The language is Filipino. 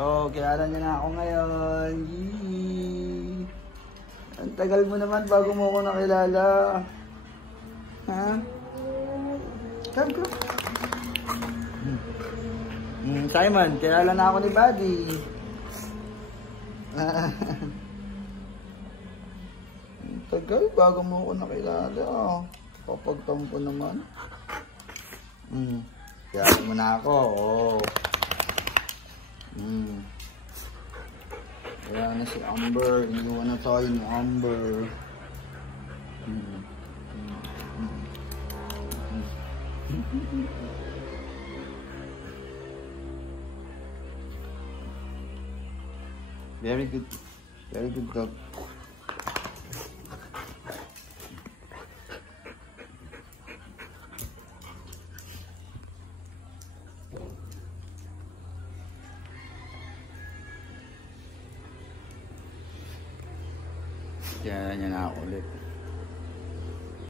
Oh, kilala niya na ako ngayon. Yee. Ang tagal mo naman bago mo ako nakilala. Ha? Come, come. Simon, kilala na ako ni Buddy. Ang tagal bago mo ako nakilala. Kapagtampo naman. Kilala mo na ako. Oh. Kaya na si Amber. Iniwan na tayo ni Amber. Very good. Very good dog. Kaya niya na ako ulit.